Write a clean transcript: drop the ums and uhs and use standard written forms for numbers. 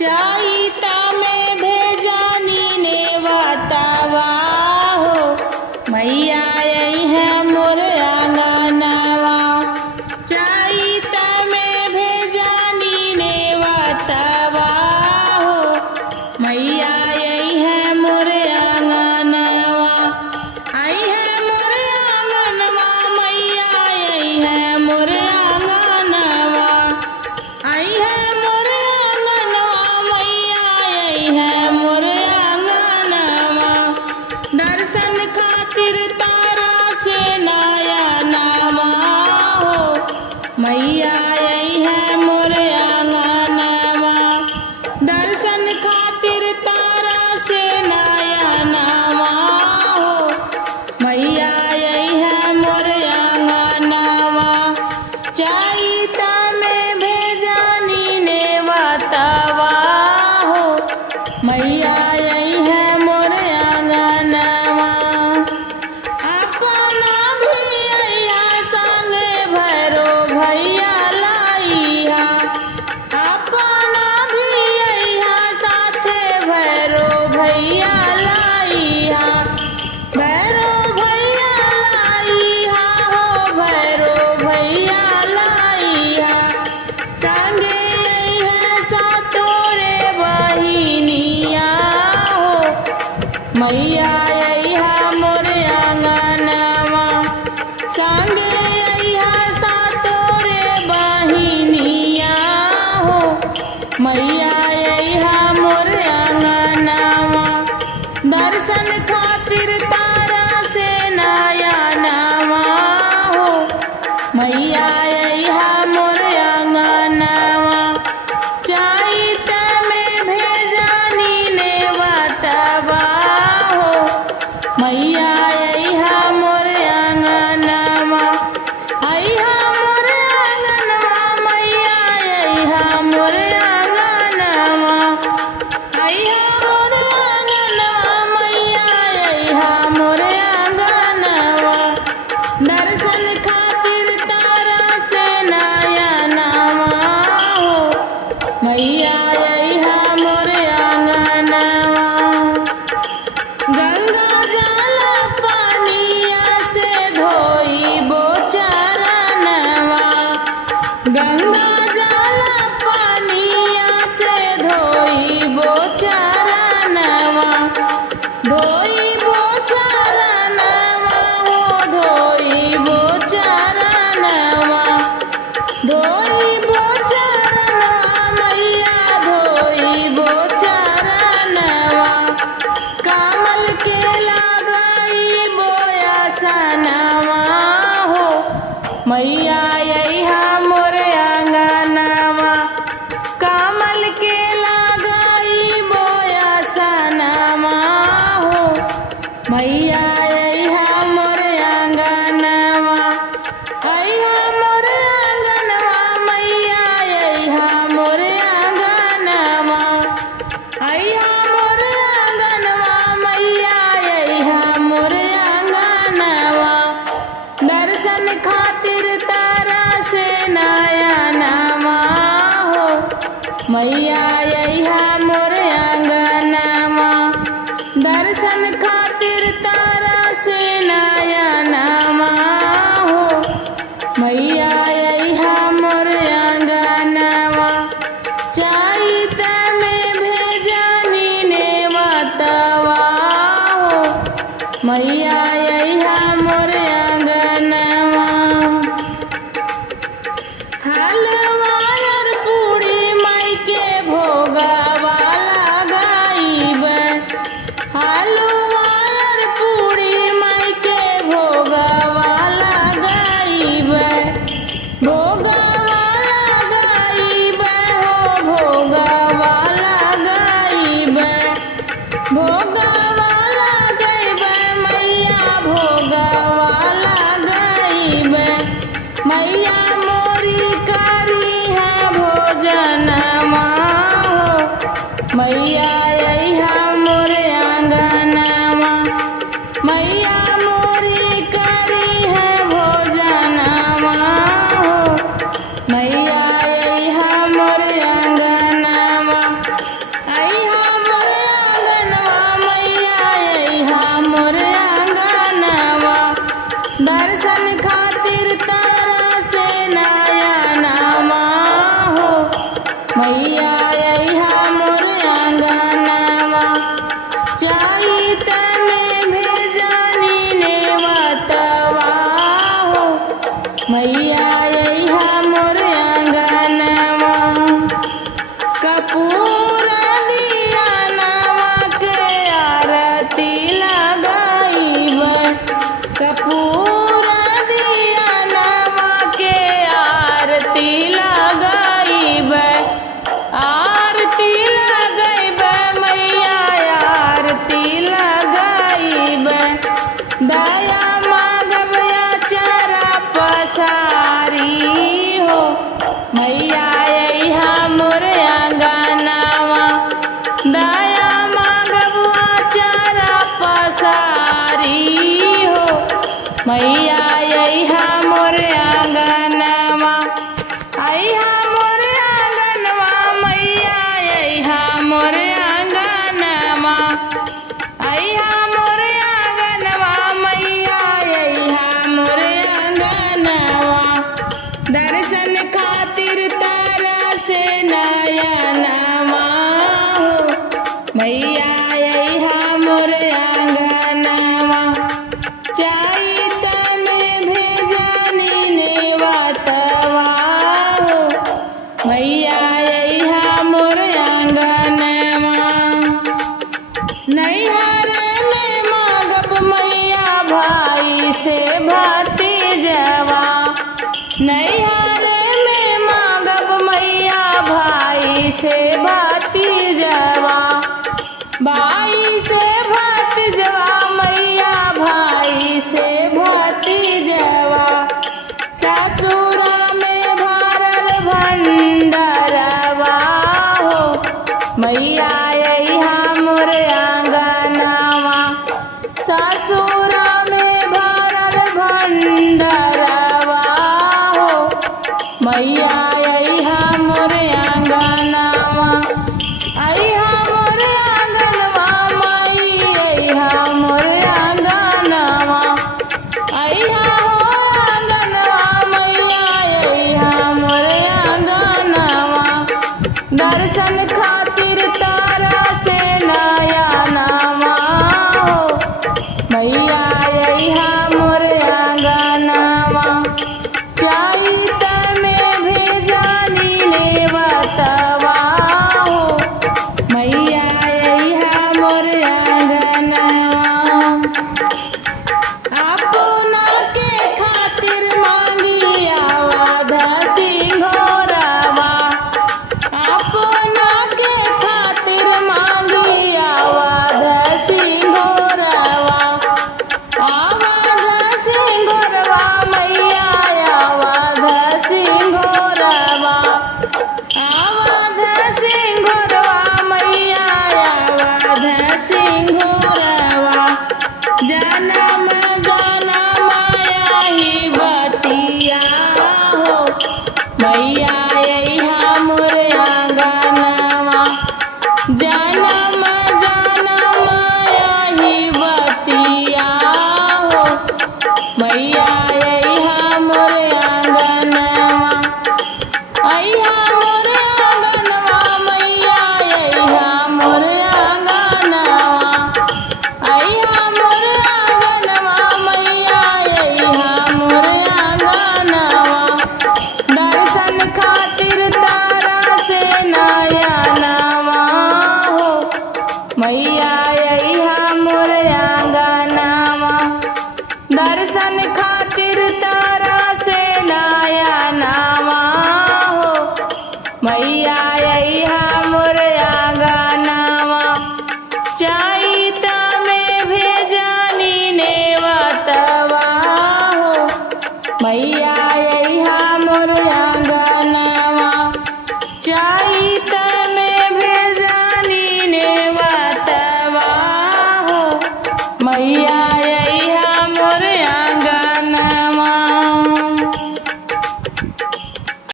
चाईता में भेजानी ने वातावा हो मैया आई है मोर आंगनवा। चाईता में भेजानी ने वातावा हो मैया आई है मोर आंगनवा। आई है मोर आंगनवा मैया आई है मोर आंगनवा। आई है मोर आंगनवा मैया आई है मोर आंगनवा। दर्शन खातिर तारा से नया नामा हो मैया आई है मोर आंगनवा। दर्शन खातिर तारा से नया नामा हो मैया आई है मोर आंगनवा। चाईता में भेजानी ने वातावा हो मैया आई है मोर आंगनवा। अपना भैया संगे भैरो भैया लाइया। अपना भैया साथे भैरो भैया लाइया। भैरो भैया लाइया हो भैरो भैया लाइया। संगे आई है सातोरे बहिनिया हो मैया आई है मोर आंगनवा। संगे आई है सातोरे बहिनिया हो मैया आई है मोर आंगनवा। दर्शन खातिर तारा से नया नामा हो मैया आई है मोर आंगनवा। चाईता में भेजानी ने वातावा हो मैया आई है मोर आंगनवा। आई है मोर आंगनवा मैया आई है मोर आंगनवा। आई है मोर आंगनवा मैया आई है मोर आंगनवा। दर्शन खातिर तारा से नया नामा हो मैया आई है मोर आंगनवा। गंगा जल पानिया से धोइबो चरणवा। गंगा जल पानिया से धोइबो चरणवा। धोइबो चरणवा हो धोइबो चरणवा। धोइबो चरणवा मैया धोइबो चरणवा। कमल के लगाइबो आसनवा हो मैया आई है मोर आंगनवा। कमल के लगाइबो आसनवा हो मैया आई है मोर आंगनवा। आई है मोर आंगनवा मैया आई है मोर आंगनवा। आई है मोर आंगनवा मैया आई है मोर आंगनवा। दर्शन खातिर तारा से नया नामा हो मैया आई है मोर आंगनवा। दर्शन खातिर तारा से नया नामा हो मैया आई है मोर आंगनवा। चाईता में भेजानी ने वातावा हो मैया आई है मोर आंगनवा। हलवा और पूड़ी माई के भोगावा लगाइबे। हलवा और पूड़ी माई के भोगावा लगाइबे। भोगावा लगाइबे हो भोगावा लगाइबे। भोगावा लगाइबे मैया भोगावा लगाइबे। मैया मोरी करी है भोजनमा हो मैया आई है मोर आंगनवा। मैया मोरी करी है भोजनमा हो मैया आई है मोर आंगनवा। मैया अइहा मोर आंगनवा चैत में भेजनी नेवतवा हो मैया अइहा मोर आंगनवा कपूर दिया नवा के आरती लगाईब कपूर दिया नवा के आरती लगाईब आरती लगाईब मैया आरती लगाईब दया मांगब अचरा पसारी हो मैया अइहा मोर आंगनवा दया मांगब अचरा पसारी हो मैया अइहा मोर आंगनवा अइहा मोर आंगनवा मैया अइहा मोर आंगनवा अइहा मोर आंगनवा मैया अइहा मोर आंगनवा दर्शन खातिर तारा से नयनवा हो मैया अइहा मोर आंगनवा चैत में भेजनी नेवतवा हो मैया अइहा मोर आंगनवा नैहर में मांगब मैया भाई से भतीजवा नैहर में मांगब मैया भाई से भतीजवा भाई से भतीजवा मैया भाई से भतीजवा ससुरा में भरल भंडरवा हो मैया अइहा मोर आंगनवा ससुरा में भरल भंडरवा हो मैया अइहा मोर आंगनवा अइहा मोर आंगनवा माई अइहा मोर आंगनवा अइहा हो आंगनवा मैया अइहा मोर आंगनवा दर्शन खातिर तारा से नयनवा हो मैया अइहा मोर आंगनवा चैत में भेजनी नेवतवा हो मैया अइहा मोर आंगनवा अपना के खातिर मांगी अवध सिंघोरवा अपना के खातिर मांगी अवध सिंघोरवा अवध सिंघोरवा मैया अवध सिंघोरवा अवध सिंघोरवा मैया अवध सिंघोरवा जनम जनम आही बतिया हो मैया अइहा मोर आंगनवा जनम जनम आही बतिया हो मैया अइहा मोर आंगनवा अइहा मोर आंगनवा मैया अइहा मोर आंगनवा अइहा मोर आंगनवा मैया अइहा मोर आंगनवा दर्शन खातिर तारा से नयनवा हो मैया अइहा मोर आंगनवा दर्शन खातिर तारा से नयनवा हो मैया अइहा